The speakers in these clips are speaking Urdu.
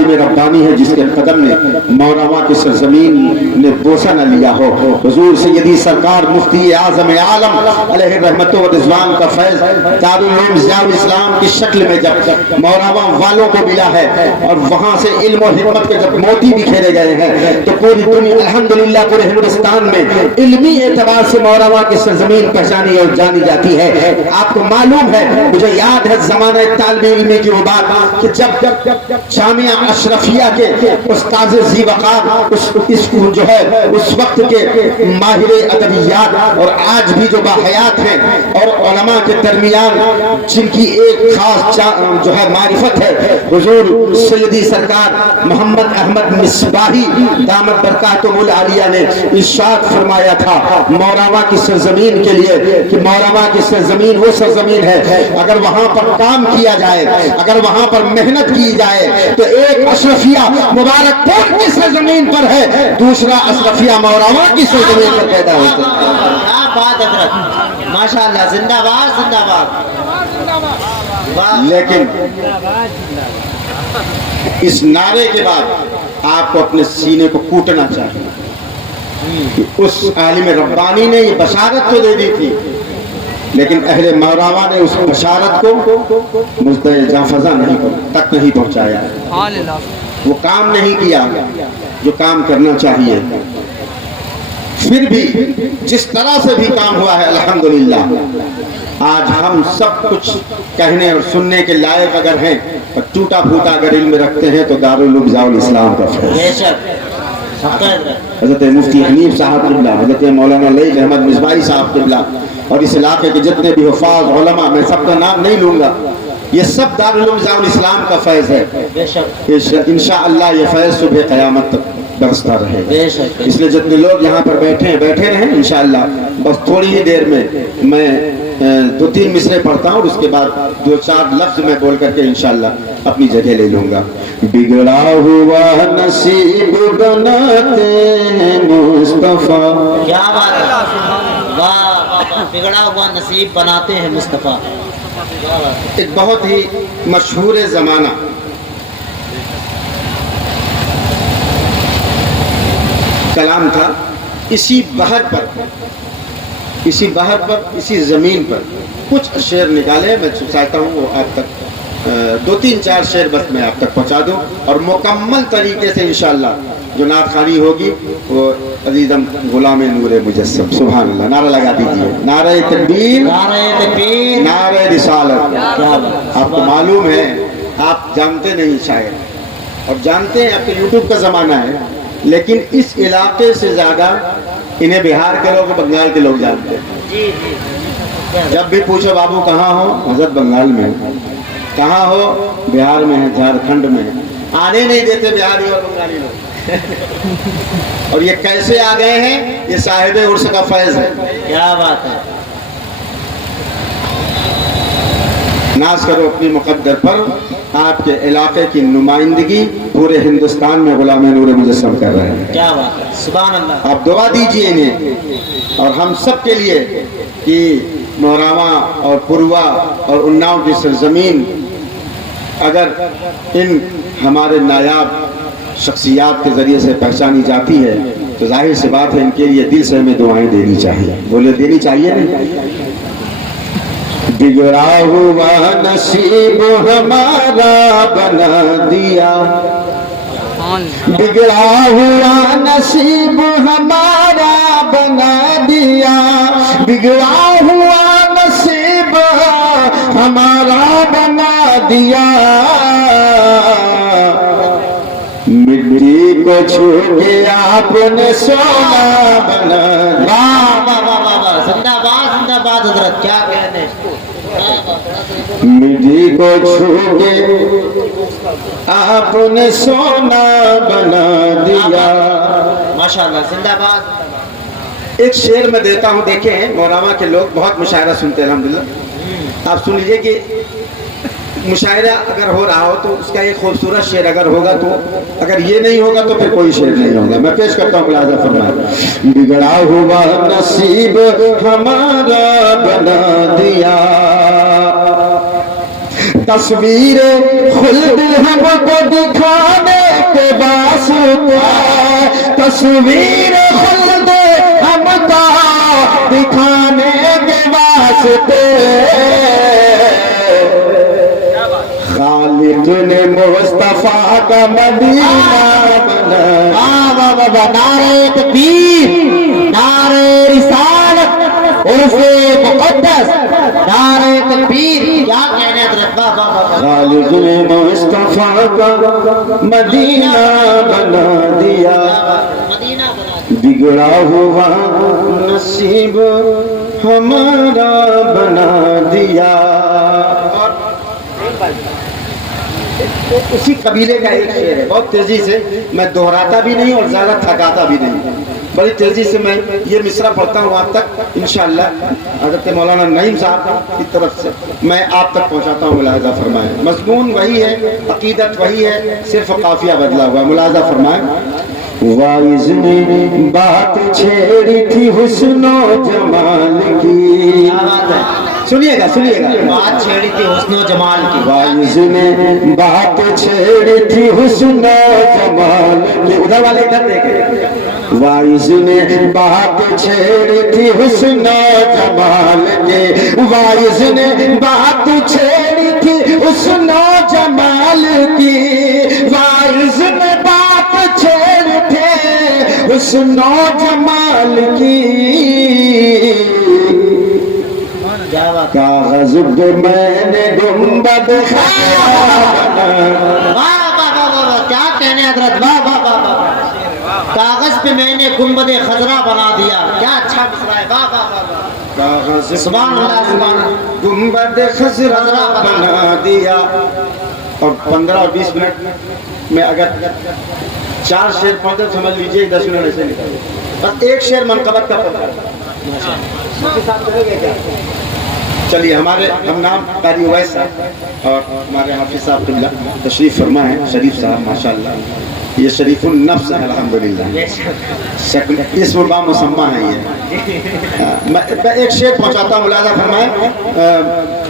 عالم ربانی ہے جس کے قدم نے مورما کی سرزمین نے بوسہ نہ لیا ہو. حضور سیدی سرکار مفتی اعظم عالم علیہ رحمت و رضوان کا فیض دارالعلوم ضیاء الاسلام کی شکل میں جب مورما والوں کو ملا ہے اور وہاں سے علم و حکمت کے جب موتی بکھیرے گئے ہیں تو پوری دنیا الحمدللہ پورے ہندوستان میں علمی اعتبار سے مورما کی سرزمین پہچانی اور جانی جاتی ہے. آپ کو معلوم ہے, مجھے یاد ہے زمانہ طالب علمی کی وہ بات کہ جب جامعہ اشرفیہ کے استاذ ذی وقار اس جو ہے اس وقت کے ماہر ادبیات اور آج بھی جو باحیات ہیں اور علماء کے درمیان جن کی ایک خاص جو ہے معرفت ہے, حضور سیدی سرکار محمد احمد مصباحی دامت برکاتہم العالیہ نے ارشاد فرمایا تھا مورما کی سرزمین کے لیے کہ مورما کی سرزمین وہ سرزمین ہے اگر وہاں پر کام کیا جائے, اگر وہاں پر محنت کی جائے تو ایک اشرفیہ مبارک پور کی سرزمین پر ہے, دوسرا اشرفیہ مورما کی سرزمین پر پیدا ہوتا ہے. کیا بات حضرت, ماشاءاللہ, زندہ باد زندہ باد. لیکن اس نعرے کے بعد آپ کو اپنے سینے کو کوٹنا چاہیے کہ اس عالم ربانی نے یہ بشارت تو دے دی تھی لیکن اہل مورما نے اس بشارت کو مجدہ جانفزا تک نہیں پہنچایا, وہ کام نہیں کیا جو کام کرنا چاہیے. پھر بھی جس طرح سے بھی کام ہوا ہے الحمدللہ آج ہم سب کچھ کہنے اور سننے کے لائق اگر ہیں اور ٹوٹا پھوٹا اگر علم رکھتے ہیں تو دارالعلوم ضیاء الاسلام کا فیض. حضرت مفتی حنیف صاحب قبلہ, حضرت مولانا لیث احمد مصباحی صاحب قبلہ اور اس علاقے کے جتنے بھی حفاظ علماء, میں سب کا نام نہیں لوں گا, یہ سب دارالعلوم ضیاء الاسلام کا فیض ہے. انشاءاللہ یہ فیض صبح قیامت تک برستا رہے گا. اس لیے جتنے لوگ یہاں پر بیٹھے رہیں انشاءاللہ. بس تھوڑی ہی دیر میں 2-3 مصرے پڑھتا ہوں اور اس کے بعد 2-4 لفظ میں بول کر کے انشاءاللہ اپنی جگہ لے لوں گا. بگڑا ہوا نصیب بناتے ہیں مصطفیٰ. کیا بات ہے, واہ, بگڑا ہوا نصیب بناتے ہیں مصطفیٰ. ایک بہت ہی مشہور زمانہ کلام تھا, اسی بحر پر اسی زمین پر کچھ شعر نکالے. میں چاہتا ہوں وہ آپ تک 2-3-4 شعر بس میں آپ تک پہنچا دوں اور مکمل طریقے سے انشاءاللہ جو نعت خوانی ہوگی وہ عزیزم غلام نور مجسم. سبحان اللہ, نعرہ لگا دیجیے, نعرہ تکبیر, نعرہ رسالت. آپ کو معلوم ہے, آپ جانتے نہیں شاید اور جانتے ہیں اب تو یوٹیوب کا زمانہ ہے, لیکن اس علاقے سے زیادہ انہیں بہار کے لوگ بنگال کے لوگ جانتے ہیں. جب بھی پوچھو بابو کہاں ہو, حضرت بنگال میں. کہاں ہو, بہار میں ہے, جھارکھنڈ میں ہے. آنے نہیں دیتے بہاری اور بنگالی لوگ. اور یہ کیسے آ گئے ہیں, یہ صاحب عرص کا فیض ہے. کیا بات ہے. ناز کرو اپنی مقدر پر, آپ کے علاقے کی نمائندگی پورے ہندوستان میں غلام نور مجسم کر رہے ہیں. کیا بات ہے, سبحان اللہ. آپ دعا دیجئے انہیں اور ہم سب کے لیے کہ مورما اور پوروا اور اناؤ کی سرزمین اگر ان ہمارے نایاب شخصیات کے ذریعے سے پہچانی جاتی ہے تو ظاہر سی بات ہے ان کے لیے دل سے ہمیں دعائیں دینی چاہیے. بولے دینی چاہیے نہیں. بگڑا ہوا نصیب ہمارا بنا دیا, بگڑا ہوا نصیب ہمارا بنا دیا, بگڑا ہوا نصیب ہمارا بنا دیا. مٹی کو چھو کے آپ نے سونا بنا دیا. زندہ باد حضرت, کیا کہنے. مٹی کو چھو کے آپ نے سونا بنا دیا. ماشاءاللہ, زندہ باد. ایک شعر میں دیتا ہوں, دیکھیں مورما کے لوگ بہت مشاعرہ سنتے ہیں الحمدللہ. آپ سن لیجئے کہ مشاعرہ اگر ہو رہا ہو تو اس کا ایک خوبصورت شعر اگر ہوگا تو, اگر یہ نہیں ہوگا تو پھر کوئی شعر نہیں ہوگا. میں پیش کرتا ہوں ملاحظہ فرمائیں. بگڑا ہوا نصیب ہمارا بنا دیا, تصویر خلد ہم کو دکھانے کے واسطے، تصویر خلد ہم کو دکھانے کے واسطے خالق نے مصطفیٰ کا مدینہ بنا۔ نعرہ تکبیر، نعرہ رسالت عرف مقدس، نعرہ تکبیر، کیا کہنے حضرت، واہ واہ واہ۔ خالق نے مصطفیٰ کا مدینہ بنا دیا، مدینہ بنا دیا۔ بگڑا ہوا نصیب ہمارا بنا دیا۔ اسی قبیلے کا ایک شعر ہے، بہت تیزی سے میں دہراتا بھی نہیں اور زیادہ تھکاتا بھی نہیں، بڑی تیزی سے میں یہ مصرع پڑھتا ہوں آپ تک انشاءاللہ حضرت مولانا نعیم صاحب کی طرف سے میں آپ تک پہنچاتا ہوں، ملاحظہ فرمائیں۔ مضمون وہی ہے، عقیدت وہی ہے، صرف قافیہ بدلا ہوا ہے، ملاحظہ فرمائیں۔ وائز نے بات چھیڑی تھی حسن و جمال کی، سنیے گا سنیے گا، بات چھیڑی تھی حسن و جمال کی، وائز نے بات چھیڑی تھی حسن و جمال کی، ادھر والے ادھر دیکھیں، وائز نے بات چھیڑی تھی حسن و جمال کی، وائز نے بات چھیڑی تھی حسن و جمال کی، وائز نے بات چھیڑی تھی حسن و جمال کی، کاغذ پہ میں نے گنبد کیا کہنے حضرت، واہ واہ واہ واہ۔ کاغذ پہ میں نے گنبد خضرا بنا دیا، کیا اچھا مصرع ہے، واہ واہ واہ۔ کاغذ سبحان اللہ سبحان اللہ۔ گنبد خضرا بنا دیا، اور 15 اور 20 منٹ میں اگر 4 شعر پڑھتے سمجھ لیجئے 10 منٹ ایسے نکل، بس ایک شعر منقبت کا پڑھتا ہے۔ چلیے ہمارے ہم نام قاری اویس صاحب اور ہمارے حافظ صاحب قبلہ تشریف فرما ہے، شریف صاحب ماشاءاللہ، یہ شریف النفس ہے الحمدللہ، اسم با مسمہ ہے یہ۔ میں ایک شعر پہنچاتا ہوں، ملاحظہ فرمائیں۔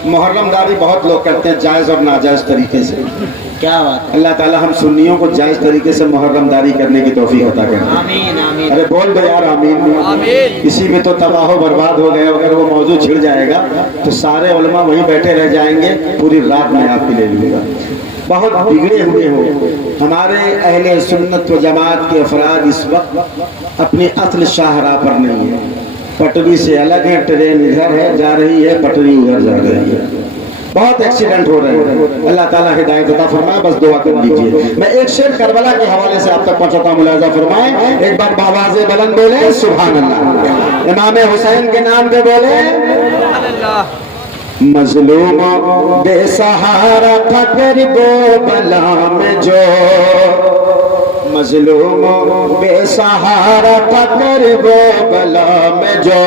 محرم داری بہت لوگ کرتے ہیں جائز اور ناجائز طریقے سے، کیا بات ہے، اللہ تعالی ہم سنیوں کو جائز طریقے سے محرم داری کرنے کی توفیق عطا کرے۔ آمین آمین۔ ارے بول دو یار آمین۔ اسی میں تو تباہ و برباد ہو گئے، اگر وہ موضوع چھڑ جائے گا تو سارے علماء وہیں بیٹھے رہ جائیں گے، پوری رات میں آپ کے لے لوں گا۔ بہت بگڑے ہوئے ہو ہمارے اہل سنت و جماعت کے افراد اس وقت اپنی اصل شاہراہ پر نہیں ہے، پٹری سے الگ ہے، ٹرین ادھر ہے جا رہی ہے، پٹری ادھر جا رہی ہے، بہت ایکسیڈنٹ ہو رہے ہیں، اللہ تعالیٰ ہدایت عطا فرمائے، بس دعا کر لیجیے۔ میں ایک شعر کربلا کے حوالے سے آپ تک پہنچاتا ہوں، ملاحظہ فرمائیں، ایک بار بآواز بلند بولے سبحان اللہ، امام حسین کے نام پہ بولے مظلوم بے سہارا تھا کرب و بلا میں جو، مظلوم بے سہارا تھا کرب و بلا میں جو،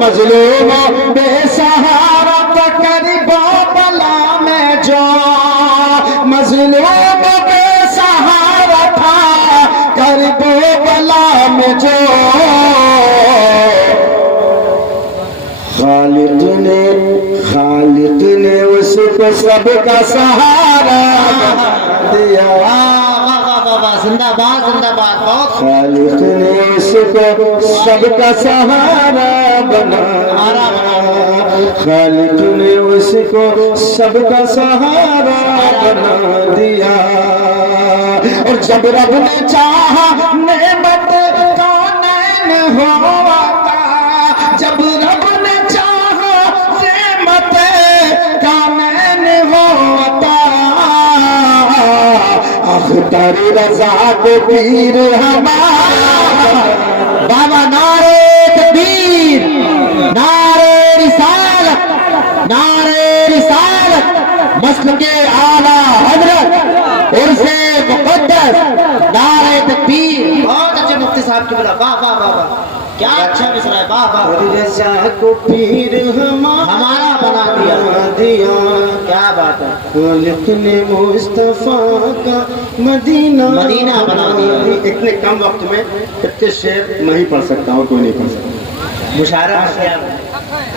مظلوم بے سہارا تھا کرب و بلا میں جو، مظلوم بے سہارا تھا کرب و بلا میں جو، خالق نے اس کو سب کا سہارا دیا، زندہ باد زندہ باد، بہت خالق نے اس کو سب کا سہارا بنایا، خالق نے اس کو سب کا سہارا بنا دیا، اور جب رب نے چاہا نعمت کونین ہوتا، جب رب نے چاہا نعمت کونین ہوتا، اختر رضا کو پیر ہمارا، بابا نعرہ تکبیر، نعرہ رسالت، نعرہ رسالت، مسلک اعلیٰ حضرت عرف مقدس، نعرہ تکبیر، بہت اچھے مفتی صاحب کی بلا، واہ واہ واہ واہ، کیا اچھا مصرع ہے، واہ واہ، رضا کو پیر ہمارا بنا دیا، کیا بات ہے، خالق نے مصطفیٰ کا مدینہ بنا دیا۔ اتنے کم وقت میں اتنے شعر میں ہی پڑھ سکتا ہوں، کوئی نہیں پڑھ سکتا۔ مشاعرہ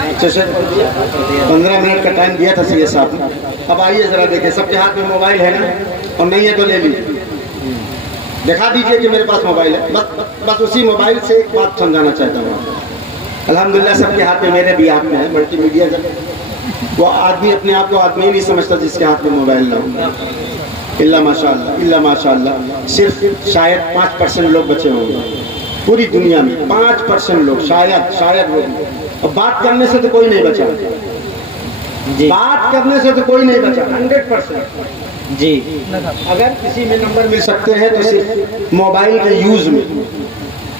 اچھا سر 15 منٹ کا ٹائم دیا تھا سید صاحب نے. اب آئیے ذرا دیکھیں, سب کے ہاتھ میں موبائل ہے نا, اور نہیں ہے تو لے لیجیے, دکھا دیجیے کہ میرے پاس موبائل ہے. بس اسی موبائل سے ایک بات سمجھانا چاہتا ہوں. الحمدللہ سب کے ہاتھ میں, میرے بھی ہاتھ میں ہے ملٹی میڈیا. وہ آدمی اپنے آپ کو آدمی نہیں سمجھتا جس کے ہاتھ میں موبائل نہ ہو. اللہ ماشاء اللہ, اللہ ماشاء اللہ. صرف شاید 5% لوگ بچے ہوں گے پوری دنیا میں, 5% لوگ شاید وہ. اور بات کرنے سے تو کوئی نہیں بچا, بات کرنے سے تو کوئی نہیں بچا. 100% جی. اگر کسی میں نمبر مل سکتے ہیں تو صرف موبائل کے یوز میں.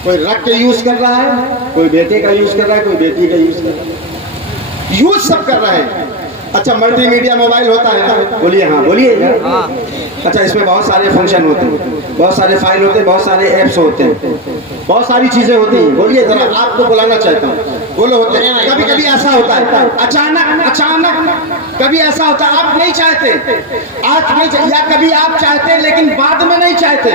کوئی رکھ کے یوز کر رہا ہے, کوئی بیٹے کا یوز کر رہا ہے, کوئی بیٹی کا یوز کر رہا ہے, یوز سب کر رہے ہیں. اچھا ملٹی میڈیا موبائل ہوتا ہے, بولیے ہاں بولیے. اچھا اس میں بہت سارے فنکشن ہوتے ہیں, بہت سارے فائل ہوتے ہیں, بہت سارے ایپس ہوتے ہیں, بہت ساری چیزیں ہوتی ہیں. بولیے ذرا, آپ کو بلانا چاہتا ہوں. بولو ہوتے ہیں. کبھی کبھی ایسا ہوتا ہے اچانک کبھی ایسا ہوتا ہے آپ نہیں چاہتے, آج نہیں چاہتے, یا کبھی آپ چاہتے لیکن بعد میں نہیں چاہتے.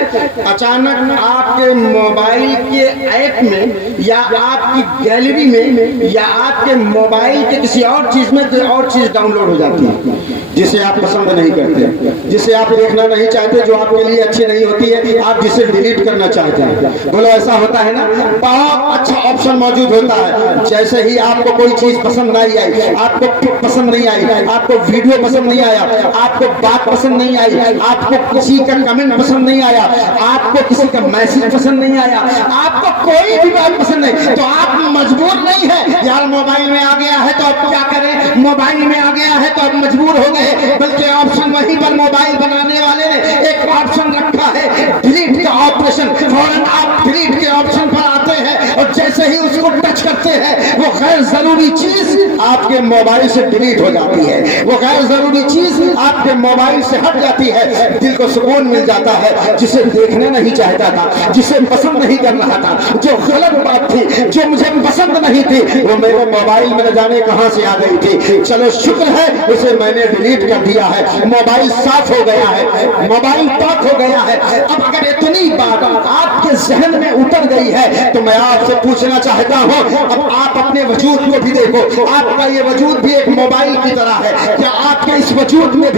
اچانک آپ کے موبائل کے ایپ میں یا آپ کی گیلری میں یا آپ کے موبائل کے کسی اور چیز میں اور چیز ڈاؤن لوڈ ہو جاتی ہے جسے آپ پسند نہیں کرتے, جسے آپ دیکھنا نہیں چاہتے, جو آپ کے لیے اچھی نہیں ہوتی ہے, آپ جسے ڈیلیٹ کرنا چاہتے ہیں. بولو ایسا ہوتا ہے نا. بہت اچھا آپشن موجود ہوتا ہے. جیسے ہی آپ کو کوئی چیز پسند نہیں آئی, آپ کو پک پسند نہیں آئی, آپ کو ویڈیو پسند نہیں آیا, آپ کو بات پسند نہیں آئی, آپ کو کسی کا کمنٹ پسند نہیں آیا, آپ کو کسی کا میسج پسند نہیں آیا, آپ کو کوئی بھی بات پسند نہیں, تو آپ مجبور نہیں ہے یار موبائل میں آ گیا ہے تو اب کیا کریں, موبائل میں آ گیا ہے تو اب مجبور ہو گئے. بلکہ آپشن وہیں پر موبائل بنانے والے نے ایک آپشن رکھا ہے ڈیلیٹ کا آپریشن. فوراً آپ ڈیلیٹ کے آپشن پر آتے ہیں اور جیسے ہی اس کو ٹچ کرتے ہیں وہ غیر ضروری چیز آپ کے موبائل سے ڈیلیٹ ہو جاتی ہے, وہ غیر ضروری چیز آپ کے موبائل سے ہٹ جاتی ہے. دل کو سکون مل جاتا ہے. جسے دیکھنا نہیں چاہتا تھا, جسے پسند نہیں کر رہا تھا, جو غلط بات تھی, جو مجھے پسند نہیں تھی, وہ میرے موبائل میں نہ جانے کہاں سے آ گئی تھی. چلو شکر ہے اسے میں نے ڈیلیٹ کر دیا ہے, موبائل صاف ہو گیا ہے, موبائل پاک ہو گیا ہے. اب اگر اتنی بات آپ کے ذہن میں اتر گئی ہے تو میں آپ سے پوچھنا چاہتا ہوں, اب آپ اپنے وجود کو بھی دیکھو. آپ کا یہ وجود بھی ایک موبائل کی طرح ہے. کیا آپ کے اس وجود میں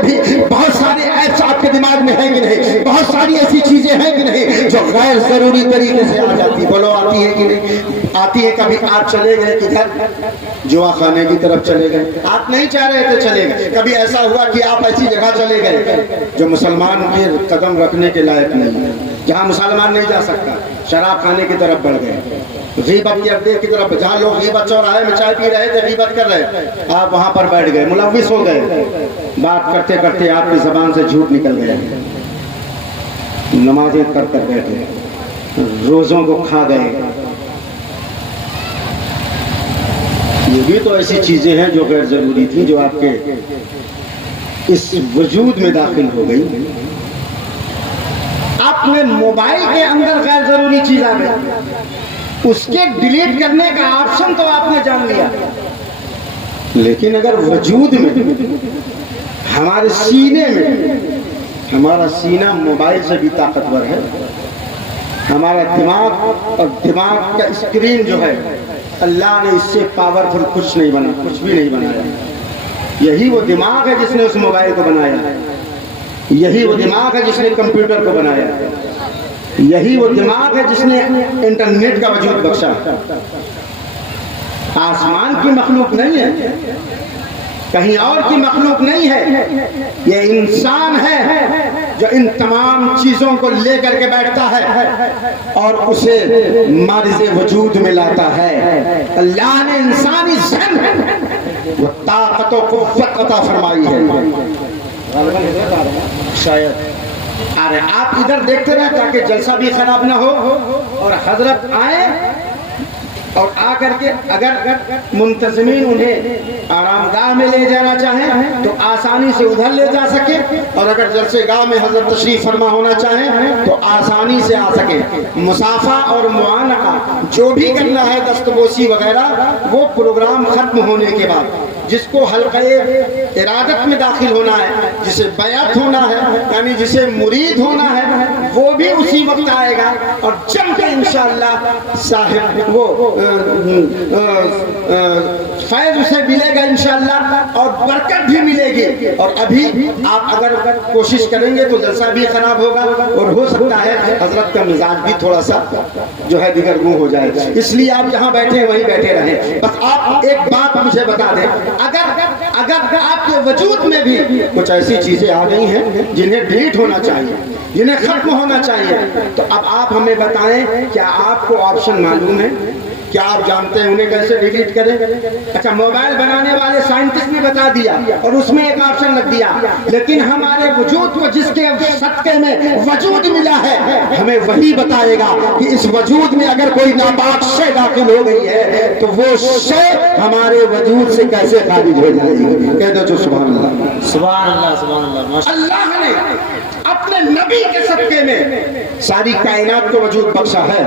بھی بہت سارے ایپس آپ کے دماغ میں ہیں کہ نہیں, بہت ساری ایسی چیزیں ہیں کہ نہیں جو غیر ضروری طریقے سے آ جاتی. بولو آتی ہے کہ نہیں آتی ہے. کبھی آپ چلے گئے کدھر, جوا خانے کی طرف چلے گئے, آپ نہیں چاہ رہے تھے چلے گئے. کبھی ایسا ہوا کہ آپ ایسی جگہ چلے گئے جو مسلمان کے قدم رکھنے کے لائق نہیں ہے, جہاں مسلمان نہیں جا سکتا, شراب خانے کی طرف بڑھ گئے, غیبت کے اڈے کی طرف, جہاں لوگ غیبت چوراہے میں چائے پی رہے تھے, غیبت کر رہے, آپ وہاں پر بیٹھ گئے, ملوث ہو گئے. بات کرتے کرتے آپ کی زبان سے جھوٹ نکل گیا, نمازیں کر کر بیٹھے, روزوں کو کھا گئے. یہ بھی تو ایسی چیزیں ہیں جو غیر ضروری تھی, جو آپ کے اس وجود میں داخل ہو گئی. آپ نے موبائل کے اندر غیر ضروری چیز آ گئی, اس کے ڈیلیٹ کرنے کا آپشن تو آپ نے جان لیا, لیکن اگر وجود میں ہمارے سینے میں, ہمارا سینہ موبائل سے بھی طاقتور ہے, ہمارا دماغ اور دماغ کا اسکرین جو ہے اللہ نے اس سے پاورفل کچھ نہیں بنا, کچھ بھی نہیں بنایا. یہی وہ دماغ ہے جس نے اس موبائل کو بنایا, یہی وہ دماغ ہے جس نے کمپیوٹر کو بنایا, یہی وہ دماغ ہے جس نے انٹرنیٹ کا وجود بخشا. آسمان کی مخلوق نہیں ہے, کہیں اور کی مخلوق نہیں ہے, یہ انسان ہے جو ان تمام چیزوں کو لے کر کے بیٹھتا ہے اور اسے مارز وجود میں لاتا ہے. اللہ نے انسانی ذہن وہ طاقت و قوت عطا فرمائی ہے. شاید ارے آپ ادھر دیکھتے رہے تاکہ جلسہ بھی خراب نہ ہو, اور حضرت آئے اور آ کر کے اگر منتظمین انہیں آرام گاہ میں لے جانا چاہیں تو آسانی سے ادھر لے جا سکے, اور اگر جلسے گاہ میں حضرت تشریف فرما ہونا چاہیں تو آسانی سے آ سکے. مسافہ اور معانقہ جو بھی کرنا ہے, دستبوسی وغیرہ, وہ پروگرام ختم ہونے کے بعد, جس کو حلقہ ارادت میں داخل ہونا ہے, جسے بیعت ہونا ہے, یعنی جسے مرید ہونا ہے, وہ بھی اسی وقت آئے گا اور جم کے انشاءاللہ صاحب وہ فیض اسے ملے گا انشاءاللہ اور برکت بھی ملے گی. اور ابھی آپ اگر کوشش کریں گے تو جلسہ بھی خراب ہوگا اور ہو سکتا ہے حضرت کا مزاج بھی تھوڑا سا جو ہے دیگرگوں ہو جائے. اس لیے آپ جہاں بیٹھے ہیں وہیں بیٹھے رہیں. بس آپ ایک بات مجھے بتا دیں, اگر آپ کے وجود میں بھی کچھ ایسی چیزیں آ گئی ہیں جنہیں ڈیلیٹ ہونا چاہیے, جنہیں ختم ہونا چاہیے, تو اب آپ ہمیں بتائیں کیا آپ کو آپشن معلوم ہے؟ کیا آپ جانتے ہیں انہیں کیسے ڈیلیٹ کریں؟ اچھا, موبائل بنانے والے سائنٹسٹ نے بتا دیا اور اس میں ایک آپشن لگ دیا, لیکن ہمارے وجود کو جس کے صدقے میں وجود ملا ہے ہمیں وہی بتائے گا کہ اس وجود میں اگر کوئی ناپاک شے داخل ہو گئی ہے تو وہ شے ہمارے وجود سے کیسے خارج ہو جائے گی. کہہ دو جو سبحان اللہ. سبحان اللہ, سبحان اللہ. اللہ نے اپنے نبی کے صدقے میں ساری کائنات کو وجود بخشا ہے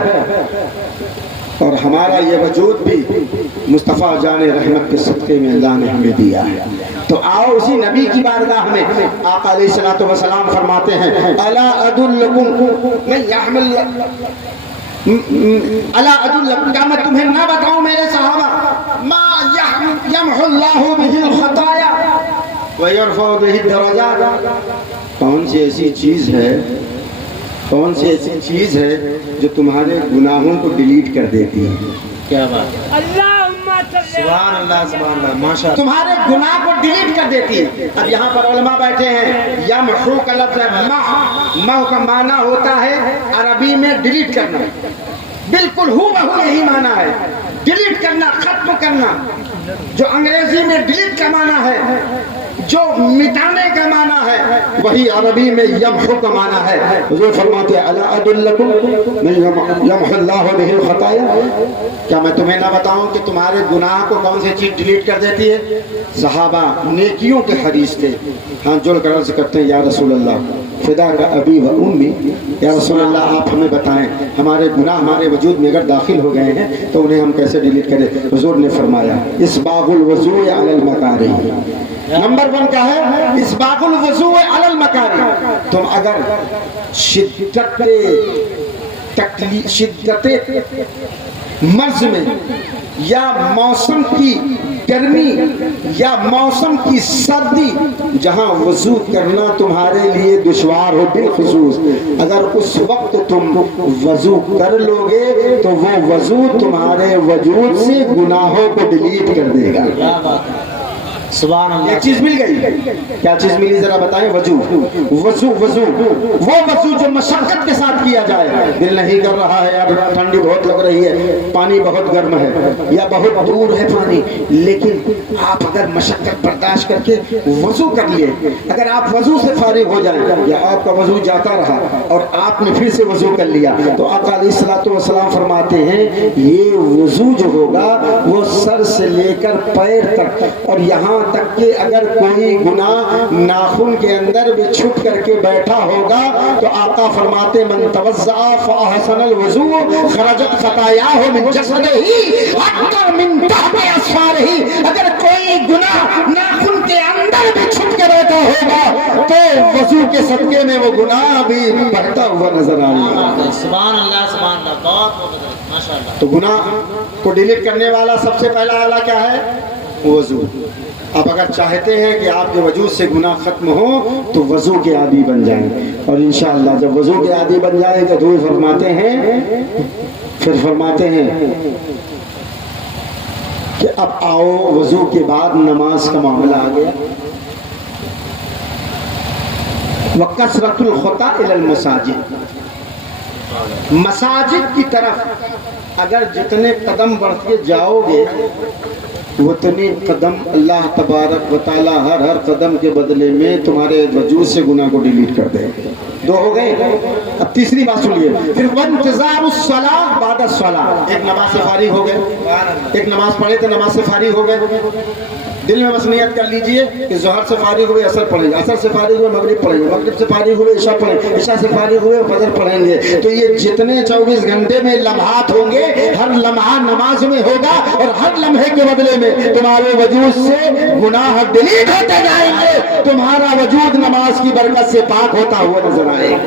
اور ہمارا یہ وجود بھی مصطفیٰ جان رحمت کے صدقے میں اللہ نے ہمیں دیا ہے. تو آؤ اسی نبی کی بارگاہ میں آقا علیہ الصلوۃ والسلام فرماتے ہیں الا ادلکم من یحمل الا ادلکم, کیا میں تمہیں نہ بتاؤں میرے صحابہ ما یمحو اللہ بہ الخطایا ویرفع بہ الدرجات, کون سی ایسی چیز ہے, کون سی ایسی چیز ہے جو تمہارے گناہوں کو ڈیلیٹ کر دیتی ہے؟ کیا بات ہے, سبحان اللہ, سبحان اللہ, ماشاءاللہ. تمہارے گناہ کو ڈیلیٹ کر دیتی ہے. اب یہاں پر علماء بیٹھے ہیں, یمحو کا لفظ محو کا معنی ہوتا ہے عربی میں ڈیلیٹ کرنا, بالکل ہو بہو یہی معنی ہے, ڈیلیٹ کرنا, ختم کرنا. جو انگریزی میں ڈیلیٹ کا معنی ہے, جو مٹانے کا معنی ہے, وہی عربی میں یمحو کا معنی ہے. حضور فرماتے ہیں الا ادلکم من یمحو اللہ بہ الخطایا, کیا میں تمہیں نہ بتاؤں کہ تمہارے گناہ کو کون سی چیز ڈیلیٹ کر دیتی ہے؟ صحابہ نیکیوں کے حریص تھے, ہاں جوڑ کر عرض کرتے ہیں یا رسول اللہ فدا کا ابی و امی, یا رسول اللہ آپ ہمیں بتائیں ہمارے گناہ ہمارے وجود میں اگر داخل ہو گئے ہیں تو انہیں ہم کیسے ڈیلیٹ کریں؟ حضور نے فرمایا اسباغ الوضوء علی المکارہ, نمبر 1 کا ہے اسباغ الوضوء علی المکارہ. تم اگر شدت مرض میں یا موسم کی گرمی یا موسم کی سردی جہاں وضو کرنا تمہارے لیے دشوار ہو, بالخصوص اگر اس وقت تم وضو کر لو گے تو وہ وضو تمہارے وجود سے گناہوں کو ڈیلیٹ کر دے گا. سبحان اللہ. ایک چیز مل گئی, کیا چیز ملی ذرا بتائیں؟ وضو. وضو وہ وضو جو مشقت کے ساتھ کیا جائے, دل نہیں کر رہا ہے, اب ٹھنڈی بہت لگ رہی ہے, پانی بہت گرم ہے یا بہت دور ہے پانی, لیکن آپ اگر مشقت برداشت کر کے وضو کر لیے, اگر آپ وضو سے فارغ ہو جائیں یا آپ کا وضو جاتا رہا اور آپ نے پھر سے وضو کر لیا, تو آقا علیہ الصلوۃ والسلام فرماتے ہیں یہ وضو جو ہوگا وہ سر سے لے کر پیر تک, اور یہاں تک کہ اگر کوئی گناہ ناخن کے اندر بھی چھپ کر کے بیٹھا ہوگا تو آقا فرماتے من توضأ فاحسن الوضوء خرجت خطاياه من جسده حتى من تحت اظفاره, اگر کوئی گناہ ناخن کے اندر بھی چھپ کے بیٹھا ہوگا تو وضو کے صدقے میں وہ گناہ بھی بڑھتا ہوا نظر آئے گا. سبحان اللہ, سبحان اللہ, بہت ماشاءاللہ. تو گناہ کو ڈیلیٹ کرنے والا سب سے پہلا آلہ کیا ہے؟ وضو. اب اگر چاہتے ہیں کہ آپ کے وجود سے گناہ ختم ہو تو وضو کے عادی بن جائیں, اور انشاءاللہ جب وضو کے عادی بن جائیں تو حضور فرماتے ہیں, پھر فرماتے ہیں کہ اب آؤ وضو کے بعد نماز کا معاملہ آ گیا. وَكَثْرَةُ الْخُطَىٰ إِلَى الْمَسَاجِدِ, مساجد کی طرف اگر جتنے قدم بڑھتے جاؤ گے اتنے قدم اللہ تبارک و تعالی ہر قدم کے بدلے میں تمہارے وجود سے گناہ کو ڈیلیٹ کر دے. 2 ہو گئے. اب تیسری بات سنیے, پھر وانتظار الصلاۃ بعد الصلاۃ, ایک نماز سے فارغ ہو گئے, ایک نماز پڑھے تو نماز سے فارغ ہو گئے, دل میں بس نیت کر لیجئے کہ ظہر سے فارغ ہوئے عصر پڑھیں گے, عصر سے فارغ ہوئے مغرب پڑھیں گے, مغرب سے فارغ ہوئے عشاء پڑھیں گے, عشاء سے فارغ ہوئے فجر پڑھیں گے. تو یہ جتنے 24 گھنٹے میں لمحات ہوں گے ہر لمحہ نماز میں ہوگا, اور ہر لمحے کے بدلے میں تمہارے وجود سے گناہ ڈیلیٹ ہوتے جائیں گے, تمہارا وجود نماز کی برکت سے پاک ہوتا ہوا نظر آئے گا.